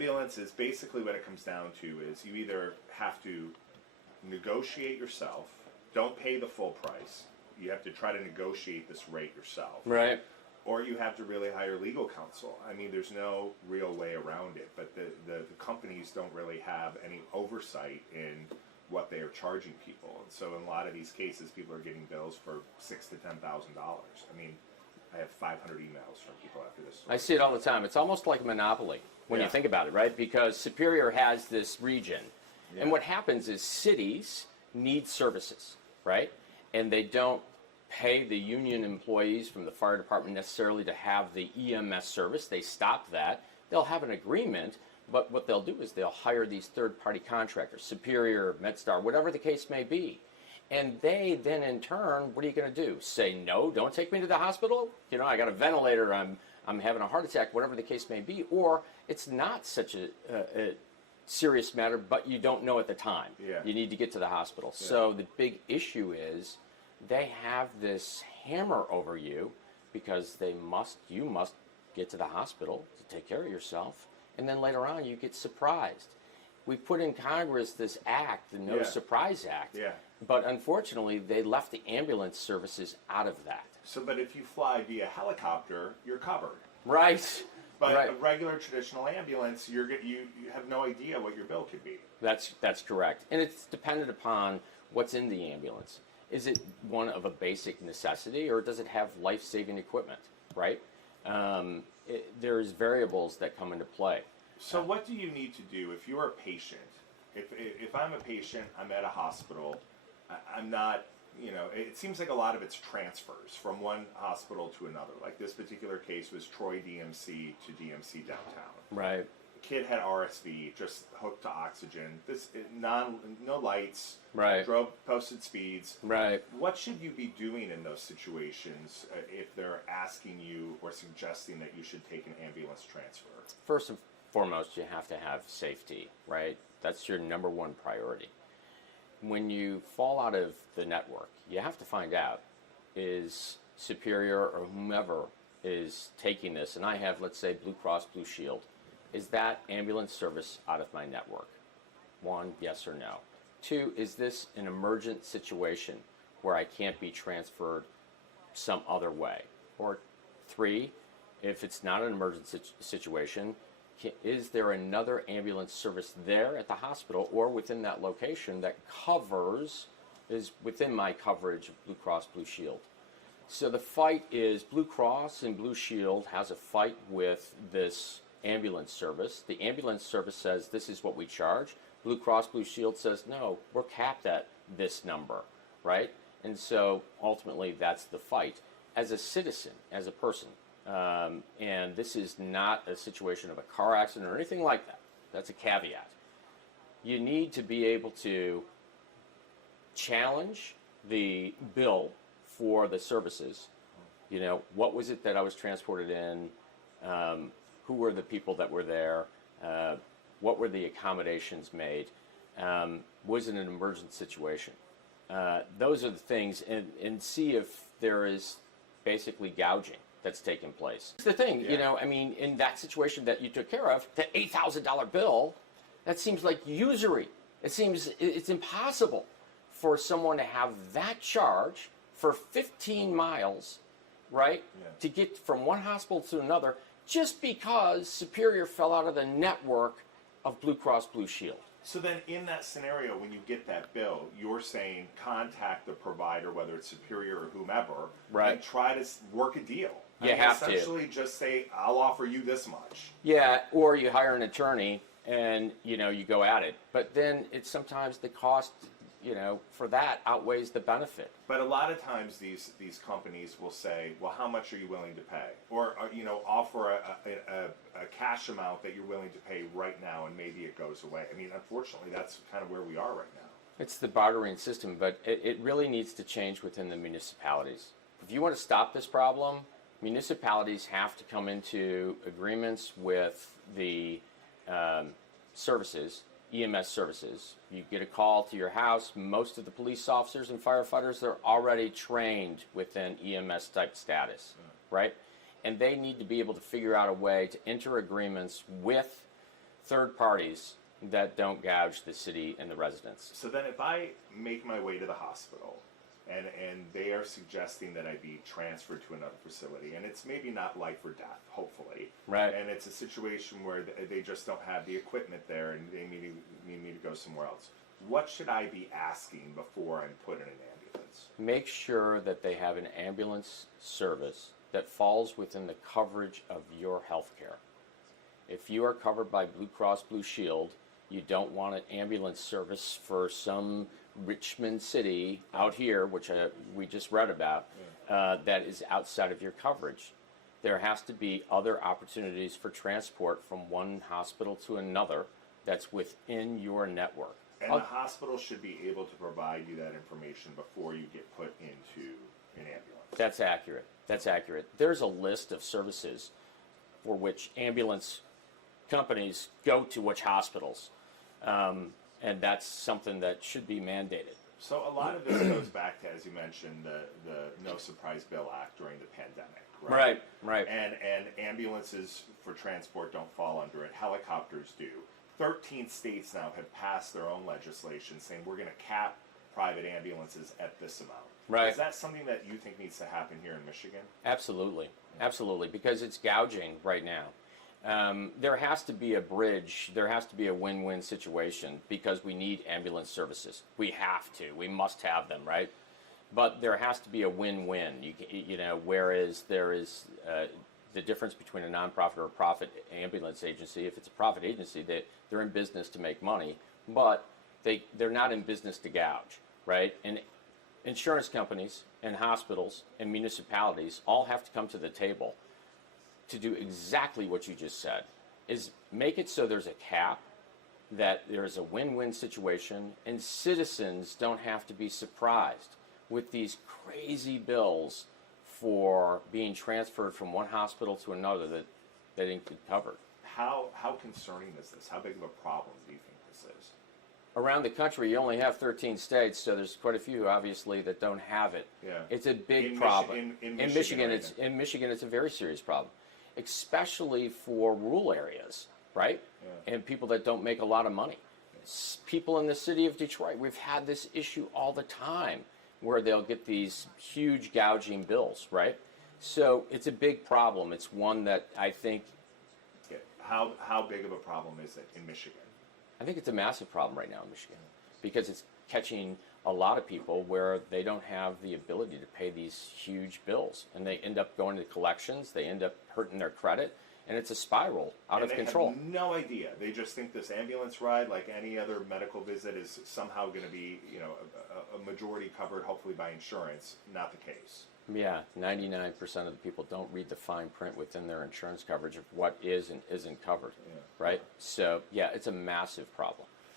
ambulance is basically what it comes down to is you either have to negotiate yourself, don't pay the full price, you have to try to negotiate this rate yourself. Right. Or you have to really hire legal counsel. I mean, there's no real way around it, but the companies don't really have any oversight in what they are charging people. And so in a lot of these cases, people are getting bills for $6,000 to $10,000. I mean, I have 500 emails from people after this story. I see it all the time. It's almost like a monopoly when you think about it, right? Because Superior has this region. Yeah. And what happens is cities need services, right? And they don't pay the union employees from the fire department necessarily to have the EMS service. They stop that. They'll have an agreement, but what they'll do is they'll hire these third-party contractors, Superior, MedStar, whatever the case may be. And they then, in turn, what are you going to do? Say, no, don't take me to the hospital? You know, I got a ventilator, I'm having a heart attack, whatever the case may be. Or it's not such a serious matter, but you don't know at the time. Yeah. You need to get to the hospital. Yeah. So the big issue is they have this hammer over you because you must get to the hospital to take care of yourself. And then later on, you get surprised. We put in Congress this act, the No Surprise Act. Yeah. But unfortunately, they left the ambulance services out of that. So, but if you fly via helicopter, you're covered. Right. But a regular traditional ambulance, you have no idea what your bill could be. That's correct. And it's dependent upon what's in the ambulance. Is it one of a basic necessity, or does it have life-saving equipment, right? There's variables that come into play. So what do you need to do if you're a patient? If I'm a patient, I'm at a hospital, I'm not, it seems like a lot of it's transfers from one hospital to another. Like this particular case was Troy DMC to DMC downtown. Right. Kid had RSV, just hooked to oxygen. No lights. Right. Drove posted speeds. Right. What should you be doing in those situations if they're asking you or suggesting that you should take an ambulance transfer? First and foremost, you have to have safety, right? That's your number one priority. When you fall out of the network, you have to find out, is Superior or whomever is taking this, and I have, let's say, Blue Cross Blue Shield, is that ambulance service out of my network? One, yes or no. Two, is this an emergent situation where I can't be transferred some other way? Or three, if it's not an emergent situation, is there another ambulance service there at the hospital or within that location that is within my coverage of Blue Cross Blue Shield? So the fight is Blue Cross and Blue Shield has a fight with this ambulance service. The ambulance service says this is what we charge. Blue Cross Blue Shield says no, we're capped at this number, right? And so ultimately that's the fight. As a citizen, as a person, and this is not a situation of a car accident or anything like that. That's a caveat. You need to be able to challenge the bill for the services. What was it that I was transported in? Who were the people that were there? What were the accommodations made? Was it an emergent situation? Those are the things, and see if there is basically gouging that's taking place. It's the thing, in that situation that you took care of, that $8,000 bill, that seems like usury. It seems it's impossible for someone to have that charge for 15 miles, right, to get from one hospital to another just because Superior fell out of the network of Blue Cross Blue Shield. So then in that scenario, when you get that bill, you're saying contact the provider, whether it's Superior or whomever, and try to work a deal. You have to. Essentially just say, I'll offer you this much. Yeah, or you hire an attorney and, you go at it. But then it's sometimes the cost, for that outweighs the benefit. But a lot of times these companies will say, well, how much are you willing to pay? Or, offer a cash amount that you're willing to pay right now and maybe it goes away. I mean, unfortunately, that's kind of where we are right now. It's the bartering system, but it really needs to change within the municipalities. If you want to stop this problem, municipalities have to come into agreements with the services, EMS services. You get a call to your house. Most of the police officers and firefighters, they're already trained within EMS type status, right? And they need to be able to figure out a way to enter agreements with third parties that don't gouge the city and the residents. So then if I make my way to the hospital and they are suggesting that I be transferred to another facility, and it's maybe not life or death, hopefully. Right. And it's a situation where they just don't have the equipment there and they need me to go somewhere else. What should I be asking before I'm put in an ambulance? Make sure that they have an ambulance service that falls within the coverage of your health care. If you are covered by Blue Cross Blue Shield, you don't want an ambulance service for some Richmond city out here, which we just read about, that is outside of your coverage. There has to be other opportunities for transport from one hospital to another that's within your network. And the hospital should be able to provide you that information before you get put into an ambulance. That's accurate. That's accurate. There's a list of services for which ambulance companies go to which hospitals. And that's something that should be mandated. So a lot of this goes back to, as you mentioned, the No Surprise Bill Act during the pandemic, right? Right. And ambulances for transport don't fall under it. Helicopters do. 13 states now have passed their own legislation saying we're going to cap private ambulances at this amount. Right. Is that something that you think needs to happen here in Michigan? Absolutely. Absolutely. Because it's gouging right now. There has to be a bridge. There has to be a win-win situation because we need ambulance services. We have to. We must have them, right? But there has to be a win-win. You know, whereas there is the difference between a nonprofit or a profit ambulance agency. If it's a profit agency, they're in business to make money, but they're not in business to gouge, right? And insurance companies and hospitals and municipalities all have to come to the table to do exactly what you just said, is make it so there's a cap, that there's a win-win situation, and citizens don't have to be surprised with these crazy bills for being transferred from one hospital to another that ain't covered. How concerning is this? How big of a problem do you think this is? Around the country, you only have 13 states, so there's quite a few, obviously, that don't have it. Yeah. It's a big In problem. In Michigan, in Michigan, it's a very serious problem, especially for rural areas, right? Yeah. And people that don't make a lot of money. People in the city of Detroit, we've had this issue all the time where they'll get these huge gouging bills, right? So it's a big problem. It's one that I think... Yeah. How big of a problem is it in Michigan? I think it's a massive problem right now in Michigan because it's catching a lot of people where they don't have the ability to pay these huge bills, and they end up going to collections, they end up hurting their credit, and it's a spiral out of control. They have no idea. They just think this ambulance ride, like any other medical visit, is somehow going to be, you know, a majority covered, hopefully by insurance. Not the case. Yeah, 99% of the people don't read the fine print within their insurance coverage of what is and isn't covered, right? So, yeah, it's a massive problem.